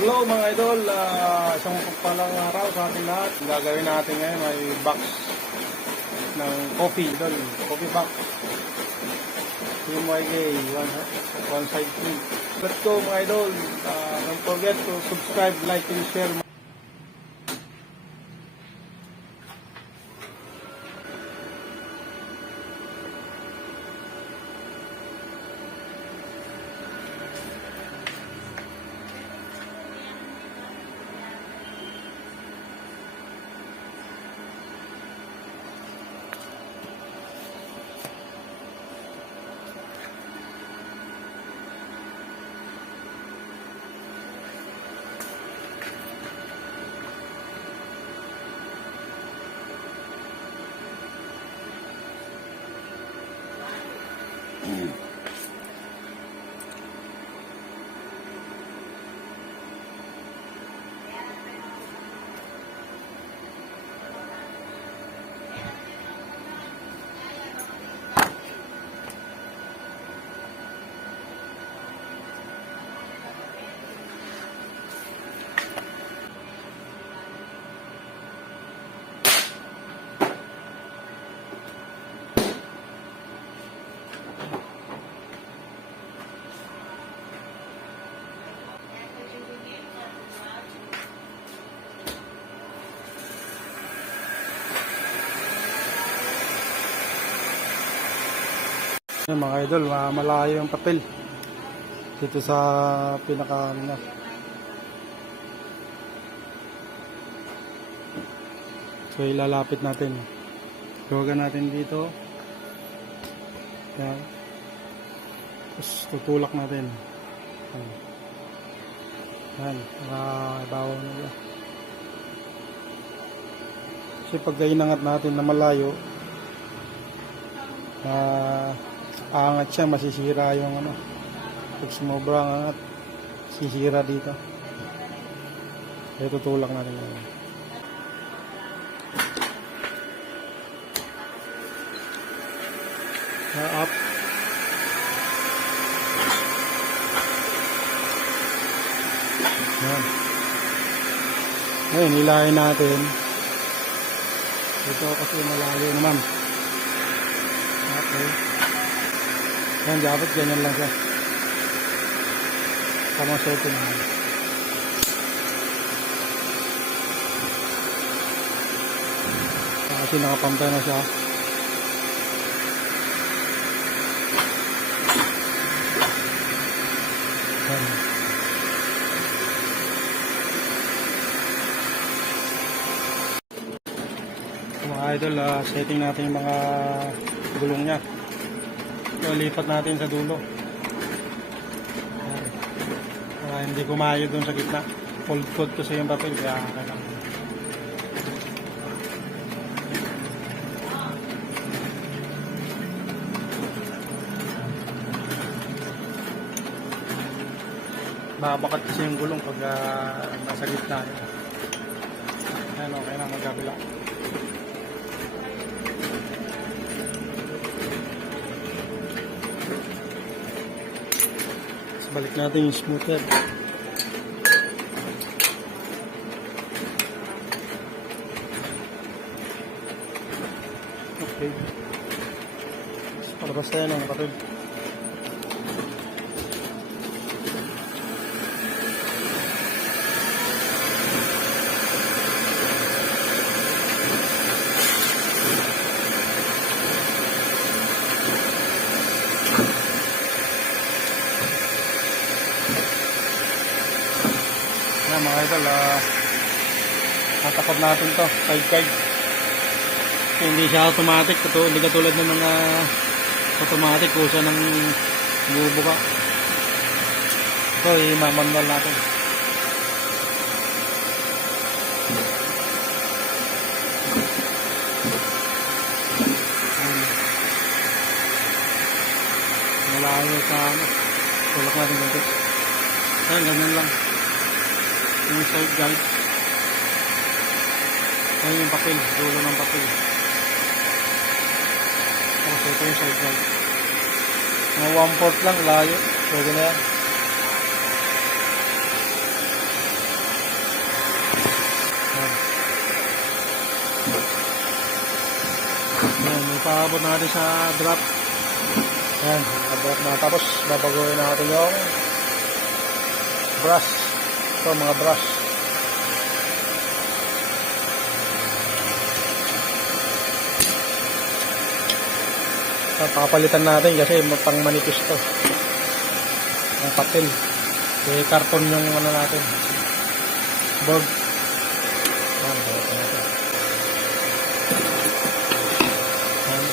Hello mga idol, isang pagpalang araw sa ating lahat. Gagawin natin ngayon ay box ng coffee, idol. Coffee box. CMYK, one side free. Let's go mga idol. Don't forget to subscribe, like, and share. Mga idol, malayo yung papel dito sa pinaka niya. So ilalapit natin. Huwagan natin dito. Yan. Tapos tutulak natin. Yan. Ibabaw na yan. Kasi pag inangat natin na malayo, angat siya, masisira yung ano. Pag sumobrang angat, sisira dito. Kaya tutulak natin yun. Up. Yan. Ngayon, hilahin natin. Ito kasi malayo naman. Okay. Yan, dapat ganyan lang siya. Tamang setting naman. Kasi nakapantay na siya. Yan. Mga idol, setting natin yung mga gulong niya. So, lipat natin sa dulo. Hindi kumayo dun sa gitna. Fold kasi yung papel, kaya kailangan. Babakat kasi yung gulong pag nasa gitna. Ayan, okay na, magkabila. Balik natin yung smoother. Okay. Palabas tayo ng kapag. Yan mga idol, natapad natin to, side. Hindi siya automatic, hindi katulad ng mga automatic kusa ng bubuka. Ito, i-manual natin. Malayo sa ano, tulak natin dito. Ayan, ganyan lang yung side guide. Ayun yung papel, dulo ng papel. Tapos ito yung side drive. Mga 1/4 lang, layo. Pwede na yan. Ayan, ipaabot natin sa drop. Ayan, abot na. Tapos babaguhin natin yung brush. Ito, mga brush. Papalitan natin kasi pang manipis to. Ang papel. Kaya karton yung ano natin. Board. Ayan, bawasan natin. Ayan.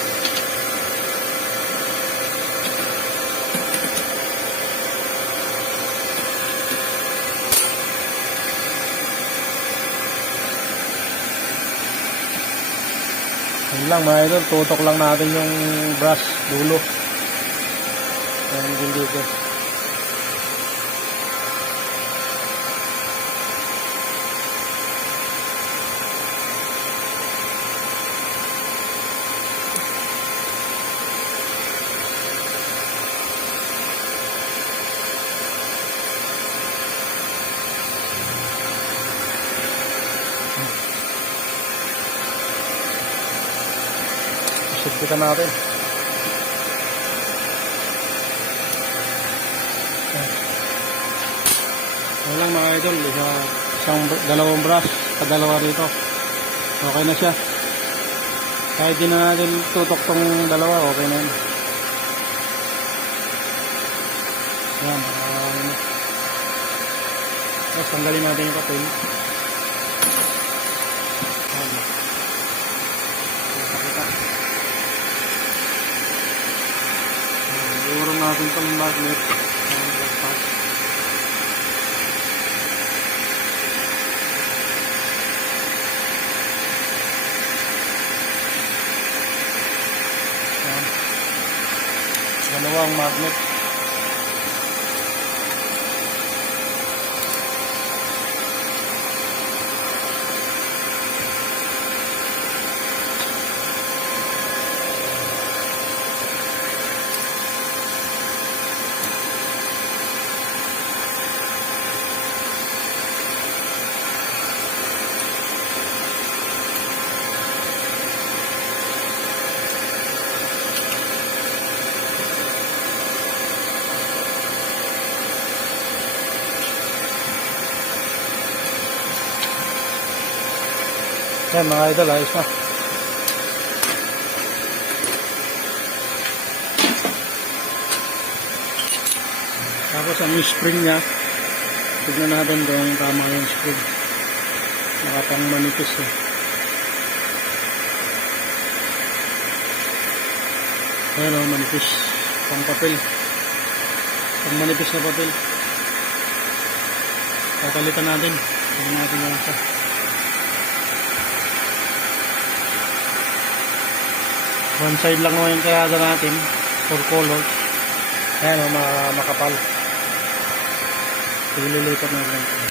Yun lang mga idol, tutok lang natin yung brush dulo. Ayan din dito. Sigpitan natin. Ayan lang mga idol, dalawang brush, dalawa rito. Okay na siya. Kahit di na natin tutok tong dalawa, okay na yun. Ayan, tapos tanggalin natin yung papel. Iurong natin itong magnet. Dalawang magnet. Yan mga idol, ayos na. Tapos ang spring niya, tignan natin kung tama yung spring. Nakapang manipis eh. Ayan o, manipis. Pang papel. Pang manipis na papel. Papalitan natin. Tignan natin yung isa. One side lang naman yung kayada natin for colors. Ayan o, makapal. Ililipat natin ito.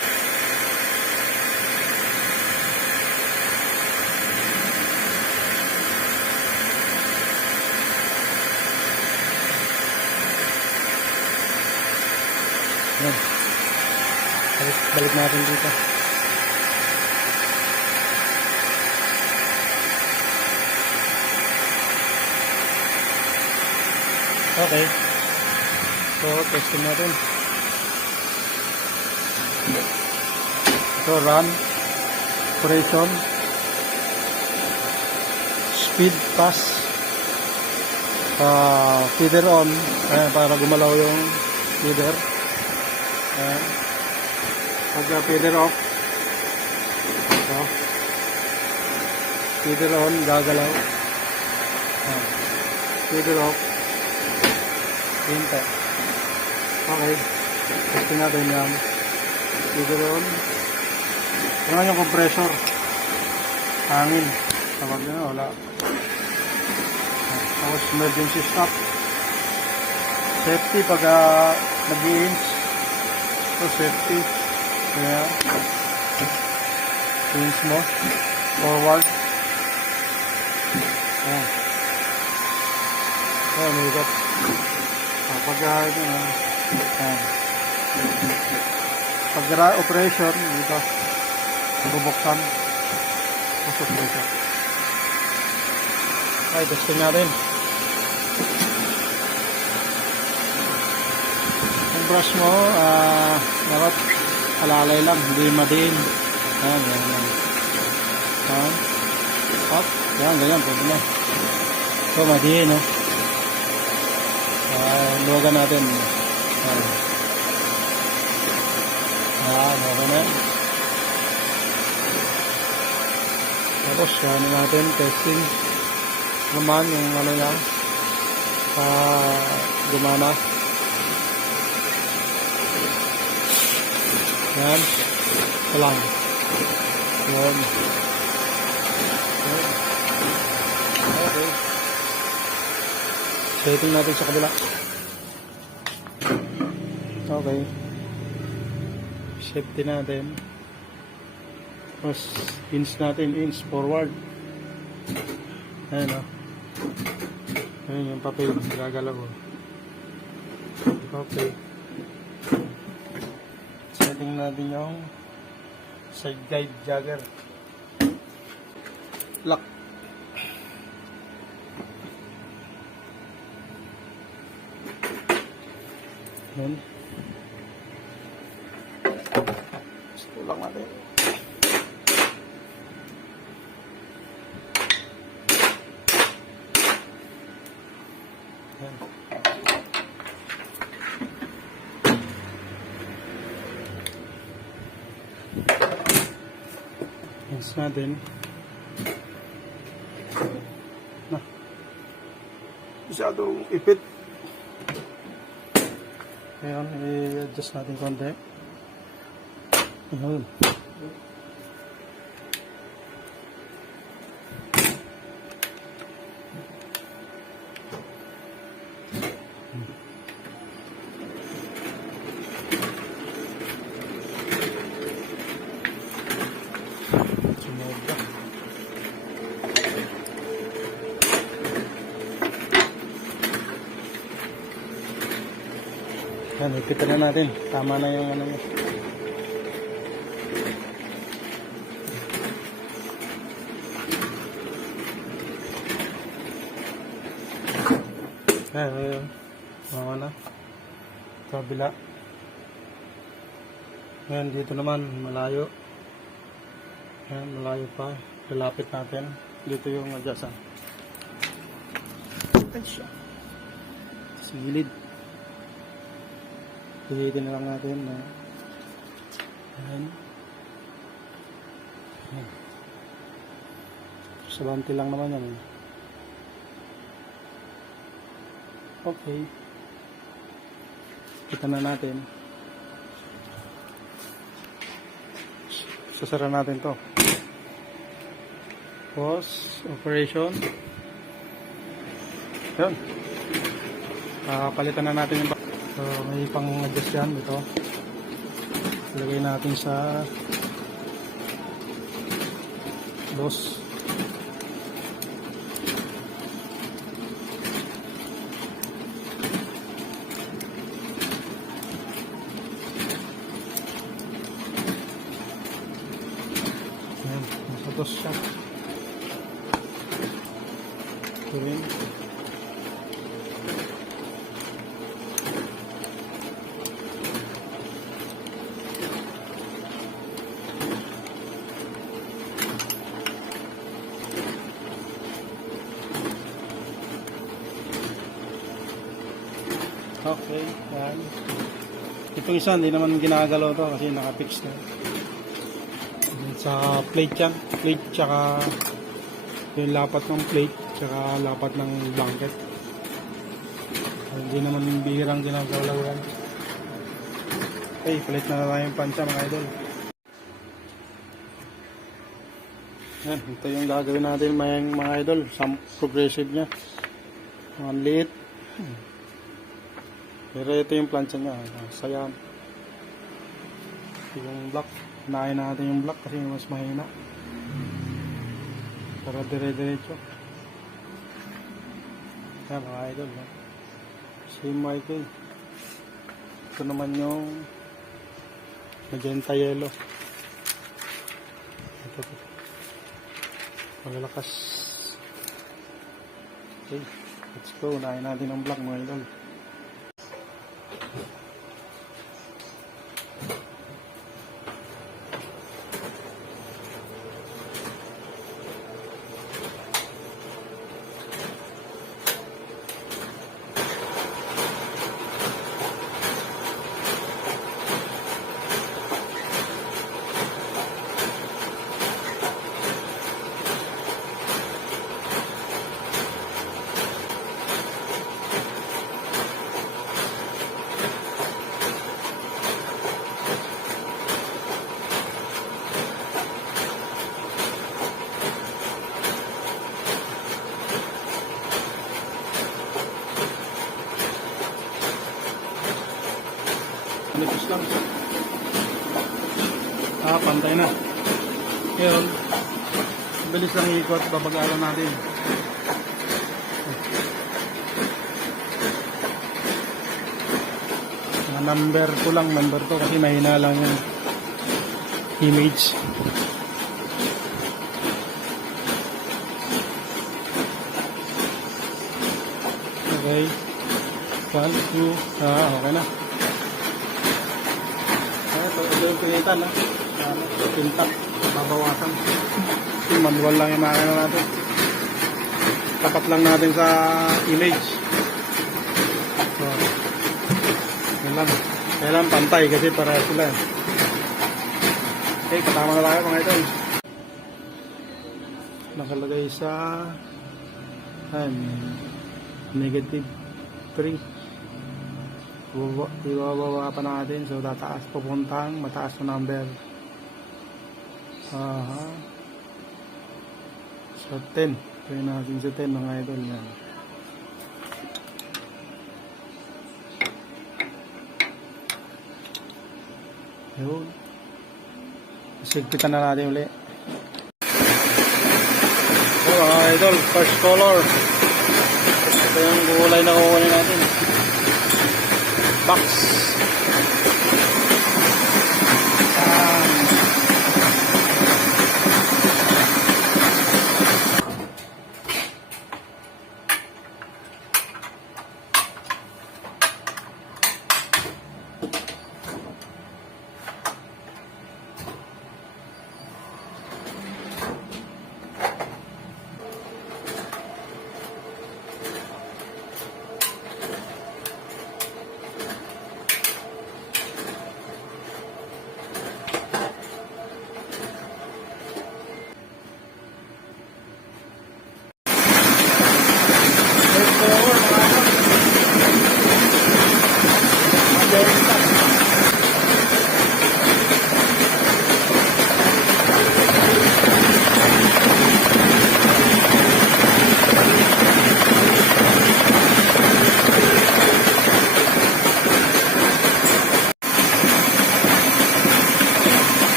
Ayan. Balik natin dito. Okay. So, testing natin. Ito, run, operation, speed, pass, feeder on, ayan, para gumalaw yung feeder. Ayan. Pag feeder off, ito, feeder on, gagalaw. Ayan. Feeder off, hintay. Okay, testing natin yan. Feeder on. Ano yung compressor? Hangin. Tawag na, wala. Tapos emergency stop. Safety pag nag-i-inch. So safety. Kaya, inch mo. Forward. Ayan. Ayan, may ikot. Pag operation dito bubuksan post operation. Okay, testing natin yung brush mo. Dapat alalay lang, hindi madiin. Ayan, ganyan. Up, ganyan, pwede na. So madiin, no? Luwagan natin. Okay na. Tapos, ano natin, testing naman yung ano niya, gumana. Yan. Ito lang. Yan. Okay. Setting natin sa kabila. Okay. Safety natin. Tapos, ins natin. Ins forward. Ayan o. Ayan yung papel. Gagalaw o. Okay. Setting natin yung side guide jagger. Lock. Ayan. Gusto lang natin. Ayan. Ins natin. Na. Masyadong ipit. Ngayon, i-adjust natin konti. Ayun. Sumobra. Yan, ipitan na natin. Tama na yung ano niya. Ayun. Tama na. Kabila. Ngayon, dito naman, malayo. Ayan, malayo pa. Lalapit natin. Dito yung adjustan. Ay siya. Sa gilid. Pilitin na lang natin na ayan. Ayan. Sa banti lang naman yan. Okay. Kita na natin. Sasara natin to. Pause. Operation. Ayan. Palitan na natin yung so, may pang-adjust yan ito. Ilagay natin sa dos. Ayan, nasa dos siya. Ito rin. Okay, yan. Itong isa, hindi naman ginagalaw to kasi nakapix na. Sa plate yan. Plate, tsaka yung lapat ng plate, tsaka lapat ng blanket. Hindi naman bihirang ginagalaw yan. Okay, plate na lang yung pancha mga idol. Yan, ito yung gagawin natin mga idol. Some progressive nya. Ang liit. Pero ito yung plancha niya. Sayan. Yung block. Nahin natin yung block kasi mas mahina. Para dire-diretso. Yan mga idol. Same Michael. Ito naman yung magenta yellow. Ito po. Malalakas. Okay. Let's go. Unahin natin ang black mga idol. Nipis lang. Pantay na. Ngayon, bilis lang ikot, babagalan natin. Number ko lang, number ko kasi mahina lang yung image. Okay. 1, 2, okay na. Ito yung pinitan, ha? Pintak, babawasan. Manual lang yung makina natin. Tapat lang natin sa image. So, yun lang. Kailangan pantay kasi para sila. Okay, katama na tayo mga ito. Nakalagay sa negative 3. Ibababa pa natin, so tataas, pupuntang mataas na number. So 10, try natin sa 10 mga idol yan. Yun, sigpitan na natin ulit. So mga idol, first color, ito yung kulay na kukunin natin. Box.